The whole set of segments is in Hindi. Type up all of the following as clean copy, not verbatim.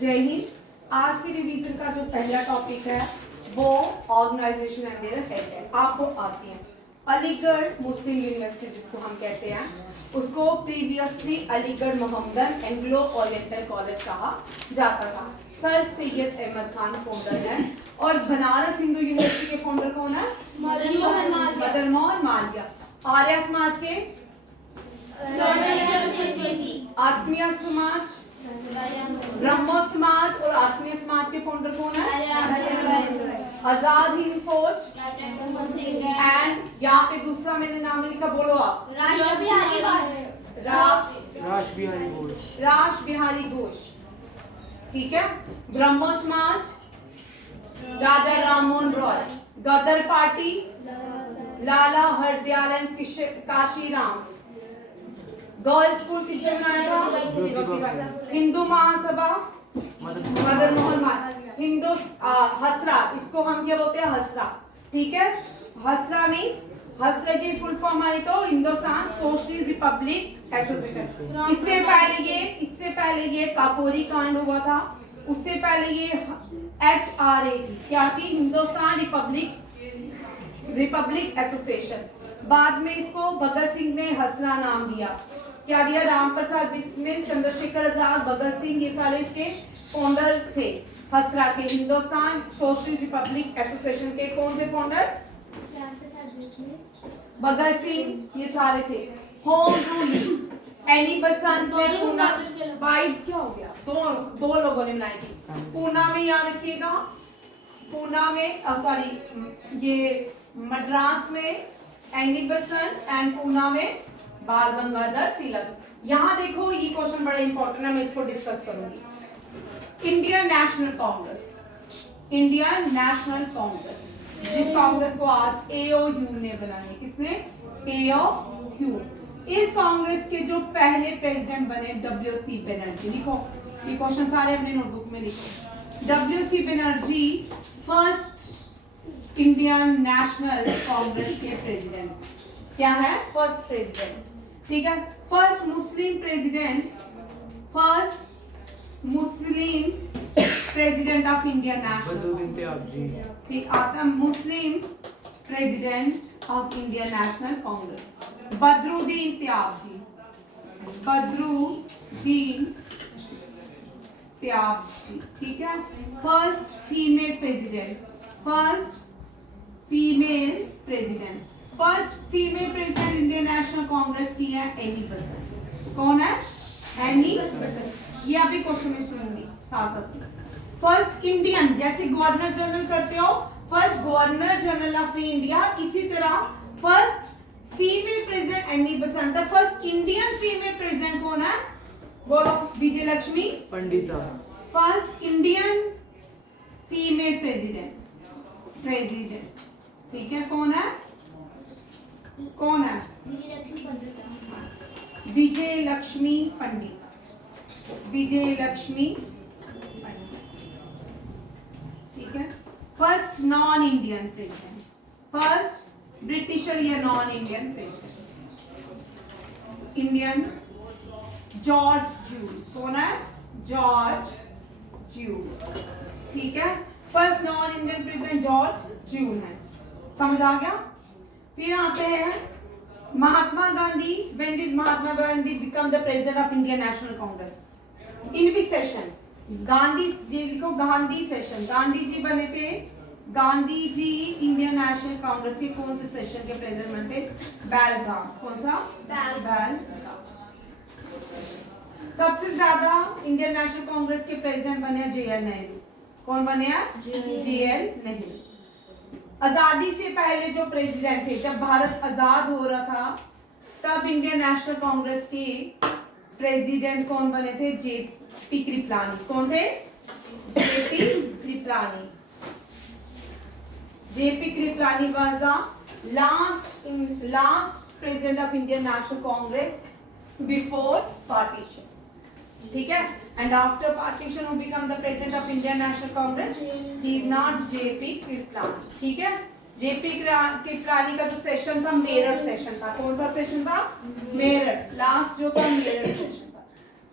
जय हिंद। आज के रिवीजन का जो पहला टॉपिक है वो ऑर्गेनाइजेशन एंड देयर हेड है। आपको आती है अलीगढ़ मुस्लिम यूनिवर्सिटी जिसको हम कहते हैं, उसको previously Aligarh Mohammedan Anglo oriental college कहा जाता था। सर सैयद अहमद खान फाउंडर है और बनारस हिंदू यूनिवर्सिटी के फाउंडर कौन है? मदन मोहन मालवीय। आर्य समाज के आत्मीय समाज, ब्रह्मो समाज और आत्मीय समाज के फाउंडर कौन है? आजाद हिंद फौज एंड यहाँ पे दूसरा मैंने नाम लिखा, बोलो आप। रास बिहारी घोष। ठीक है। ब्रह्मो समाज राजा राम मोहन रॉय। गदर पार्टी लाला हरदयालन काशीराम। गर्ल्स स्कूल किसने बनाया था? हिंदू महासभा मदन मोहन मालवीय। हिंदू हसरा, इसको हम क्या बोलते हैं? हसरा। ठीक है। हसरा मीन्स, हसरा की फुल फॉर्म आई तो हिंदुस्तान सोशलिस्ट रिपब्लिक एसोसिएशन। इससे पहले ये काकोरी कांड हुआ था। उससे पहले ये HRA क्या थी? Hindustan Republic association. बाद में इसको भगत सिंह ने हसरा नाम दिया। क्या दिया? राम प्रसाद बिस्मिल, चंद्रशेखर आजाद, भगत सिंह, ये सारे के फाउंडर थे हसरा के। हिंदुस्तान सोशलिस्ट रिपब्लिक एसोसिएशन के कौन थे फाउंडर? भगत सिंह, ये सारे थे। होम रूलिंग एनी बसंत ने पूना बाई क्या हो गया? दो लोगों ने बनाई थी। पूना में याद रखिएगा, पूना में सॉरी ये मद्रास में एनी बसंत एंड पूना में बाल गंगाधर तिलक। यहाँ देखो ये क्वेश्चन बड़ा इंपॉर्टेंट है, मैं इसको डिस्कस करूंगी। इंडियन नेशनल कांग्रेस, इंडियन नेशनल कांग्रेस, जिस कांग्रेस को आज AOU ने बनाई। किसने? AOU। इस कांग्रेस के जो पहले प्रेसिडेंट बने WC बनर्जी। लिखो ये क्वेश्चन सारे अपने नोटबुक में लिखो। WC Banerjee first Indian National Congress के प्रेसिडेंट। क्या है? First president. ठीक है। First Muslim president of Indian national, ठीक आता मुस्लिम president of Indian National Congress Badruddin Tyabji. ठीक है। First female president Indian National Congress की है एनी बसंत। कौन है? एनी बसंत। ये अभी क्वेश्चन में सुनूंगी साथ साथ। फर्स्ट इंडियन, जैसे गवर्नर जनरल करते हो, first governor general of India, इसी तरह first female president Annie Besant. First Indian female president कौन है? बोलो। Vijay Lakshmi Pandita. First Indian female president. ठीक है। कौन है? विजय लक्ष्मी पंडित। ठीक है। First non Indian president, first Britisher या non Indian president, Indian George Yule. कौन है? George Yule. ठीक है। First non Indian president George Yule है। समझ आ गया? फिर आते हैं Mahatma Gandhi. When did Mahatma Gandhi become the president of Indian National Congress? In which session? Gandhi लिखो, गांधी सेशन। गांधी जी बने थे, गांधी जी इंडियन नेशनल कांग्रेस के कौन से सेशन के प्रेसिडेंट बने थे? बेलगाम। कौन सा? बेलगाम। सबसे ज्यादा इंडियन नेशनल कांग्रेस के प्रेसिडेंट बने JL नेहरू। कौन बने? JL नेहरू। आजादी से पहले जो प्रेसिडेंट थे, जब भारत आजाद हो रहा था, तब इंडियन नेशनल कांग्रेस के प्रेसिडेंट कौन बने थे? JP कृपलानी। कौन थे? JP Kripalani. JP Kripalani was the last president of Indian National Congress before partition. ठीक है। And after partition who become the president of Indian National Congress? He is not JP Kripalani. ठीक है। JP कृपलानी का जो सेशन था मेरठ सेशन था। कौन सा सेशन था? मेरठ। लास्ट जो था मेरठ सेशन था।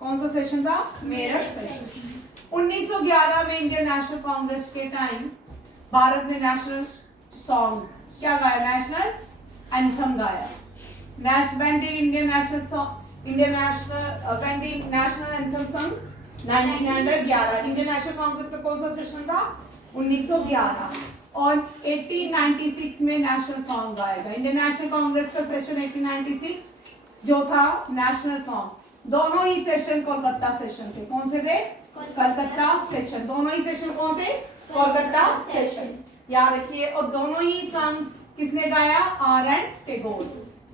कौन सा सेशन था? मेरठ सेशन। 1911 में इंडियन नेशनल कांग्रेस के टाइम भारत ने नेशनल सॉन्ग क्या गाया, नेशनल एंथम गाया। when did Indian national anthem sung? 1911। Indian National Congress का कौन सा सेशन था? 1911। और 1896 में नेशनल सॉन्ग गाएगा। इंडियन नेशनल कांग्रेस का सेशन 1896 जो था नेशनल सॉन्ग। दोनों ही सेशन कोलकाता सेशन थे। कौन से थे? कोलकाता सेशन। दोनों ही सेशन कौन थे? कोलकाता सेशन, याद रखिए। और दोनों ही सॉन्ग किसने गाया? R.N. Tagore.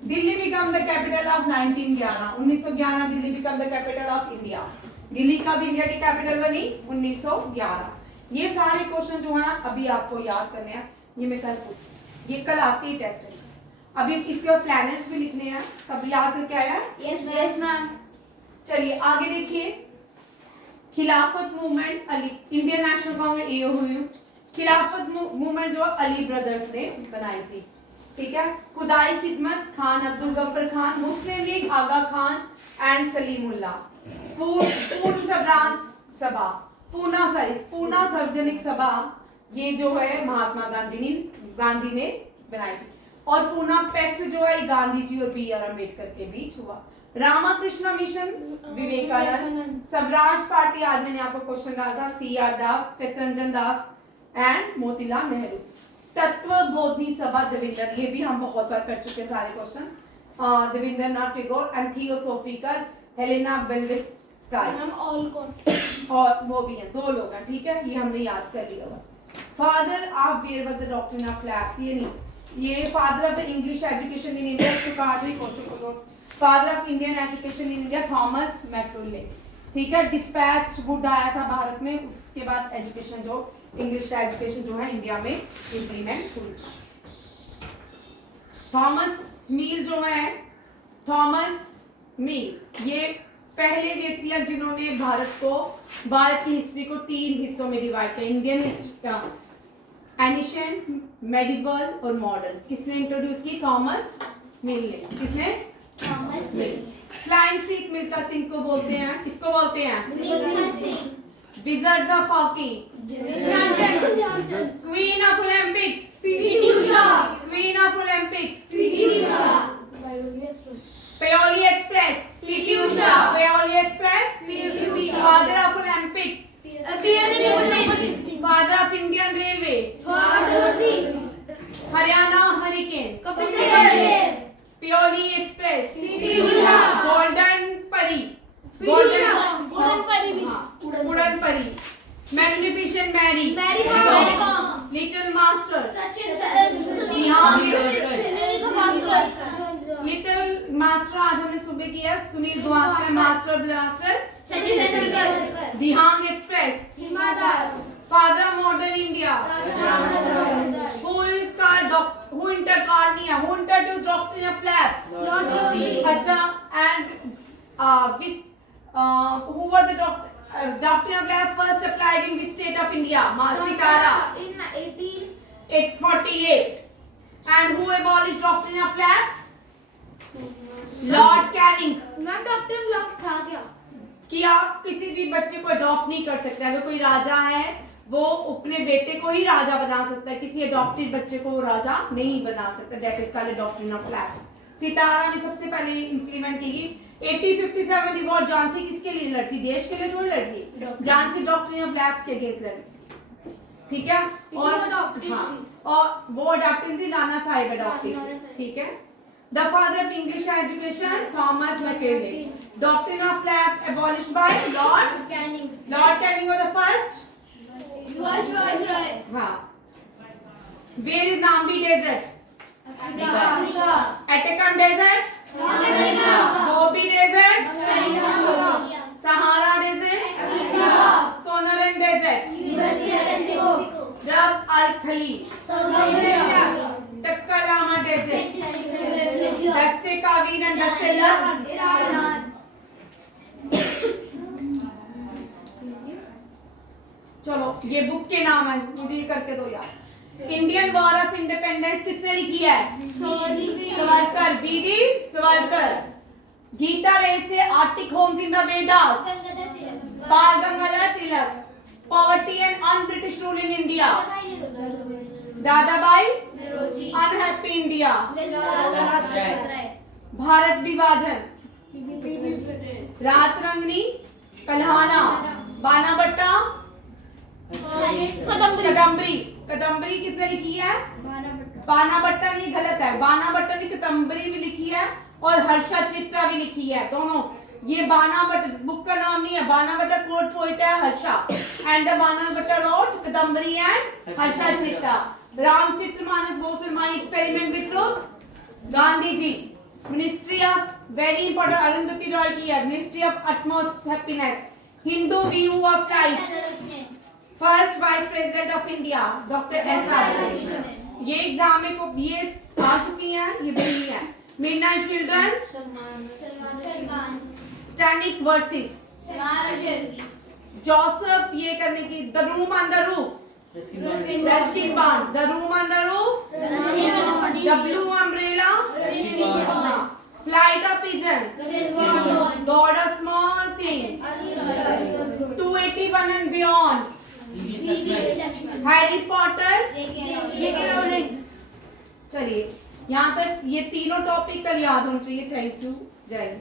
Delhi become the capital of 1911 Delhi become the capital of India. Delhi कब इंडिया की कैपिटल बनी? 1911। ये सारे क्वेश्चन जो है अभी आपको याद करने हैं, ये मैं कल पूछ, ये कल आपके टेस्ट है। अभी इसके बाद प्लैनेट्स भी लिखने हैं, सब याद करके आया है? Yes ma'am. चलिए आगे देखिए। खिलाफत मूवमेंट अली, इंडियन नेशनल कांग्रेस ये हुई, खिलाफत मूवमेंट जो अली ब्रदर्स ने बनाई थी, ठीक है। खुदाई खिदमत खान अब्दुल गफ्फर खान, मुस्लिम लीग आगा खान एंड सलीमुल्लाह। पूर्ण स्वराज सभा, पूना सार्वजनिक सभा, ये जो है महात्मा गांधी ने बनाई थी। और पूना पैक्ट जो है गांधी जी और B.R. अम्बेडकर के बीच हुआ। रामाकृष्ण मिशन विवेकानंद। स्वराज पार्टी, आज मैंने आपको क्वेश्चन डाला था, C.R. Das, Chittaranjan Das and Motilal Nehru. तत्व बोधनी सभा देवेंद्र, ये भी हम बहुत बार कर चुके सारे question. Debendranath Tagore and theosophical Helena Blavatsky, और वो भी है, 2 लोग हैं, ठीक है। ये हमने याद कर लिया हुआ। Father of Veerabhadra doctrine of lapse, ये नहीं, ये father of the English education in India, इसके कार्ड भी question. Father of Indian education in India Thomas Macaulay, ठीक है। डिस्पैच गुड आया था भारत में, उसके बाद एजुकेशन जो इंग्लिश एजुकेशन जो है इंडिया में इंप्लीमेंट हुई। थॉमस मील जो है, थॉमस मील ये पहले व्यक्ति हैं जिन्होंने भारत की हिस्ट्री को 3 हिस्सों में डिवाइड किया। इंडियन हिस्ट्री, एनिशिएंट, मेडिवल और मॉडर्न। किसने इंट्रोड्यूस की? थॉमस मिल ने। किसने? Thomas Mill. Flying Sikh Milkha Singh को बोलते हैं, किसको बोलते हैं? Wizards of hockey, queen of Olympics, queen of Olympics, Payyoli express, PT Usha, Payyoli express, father of Olympics, father of Indian railway, Haryana hurricane, Payyoli express, golden परी, उड़न परी, magnificent Mary, little master, little master आज हमने सुबह किया, Sunil Gavaskar, master blaster, Dihang express, father of modern India, who introduced doctrine of labs, अच्छा, and who was the doctrine of lab first applied in which state of India? Sikara in 1848. And who abolished doctrine of labs? Lord Canning. Ma'am doctor blocks था क्या? कि आप किसी भी बच्चे को अडॉप्ट नहीं कर सकते। अगर कोई राजा है वो अपने बेटे को ही राजा बना सकता है, किसी अडॉप्टेड बच्चे को वो राजा नहीं बना सकता। That is called doctrine of lapse. सितारा में सबसे पहले इंप्लीमेंट की गई। 1857 रिवॉल्ट झांसी किसके लिए लड़ती? देश के लिए थोड़ी लड़ती, झांसी डॉक्ट्रिन ऑफ लैब्स के अगेंस्ट लड़ती, ठीक है। और वो अडॉप्टेड थी, नाना साहिब अडॉप्टेड थी, ठीक है। The father of English education, Thomas Macaulay. Doctrine of lab abolished by Lord Canning. Lord Canning was the first. Viceroy. हाँ. Where is Nambi Desert? Africa. Atacama Desert. South America. Gobi Desert. China. Sahara Desert. Africa. Sonoran Desert. Mexico. Rab al Khali. South America. Taklama Desert. दस्ते कावीर एंड दस्ते लर ईरान। चलो ये बुक के नाम है, मुझे ये करके दो यार। इंडियन वॉर ऑफ इंडिपेंडेंस किसने लिखी है? सवरकर, बीडी सवरकर। गीता रेस से Arctic homes in the Vedas, Bal Gangadhar Tilak. Poverty and un-British rule in India. Dadabhai. Unhappy India. Bharat विभाजन. रात रंगनी. कल्हाना. बानाबट्टा. कदम्बरी. कदम्बरी किसने लिखी है? बानाबट्टा ने, गलत है. बानाबट्टा ने कदम्बरी भी लिखी है और हर्षा चित्रा भी लिखी है. दोनों. ये बानाबट्टा बुक का नाम नहीं है. बानाबट्टा कोर्ट पोइट है Harsha, and the Banabhatta wrote Kadambari and Harsha चित्रा. रामचरितमानस बोस my experiment with truth. Gandhi ji. Ministry of, very important, Arundhati Roy की है. Ministry of utmost happiness. Hindu view of life. First vice president of India doctor S R. ये एग्जाम में को ये आ चुकी हैं, ये भी है. Midnight children. Satanic verses. Joseph ये करने की. The room on the roof. Ruskin bond. The room on the roof. The blue umbrella. Flight of pigeon. God of small things. 281 and beyond. Harry Potter. चलिए यहाँ तक ये तीनों टॉपिक कल याद होना चाहिए. Thank you. जय हिंद.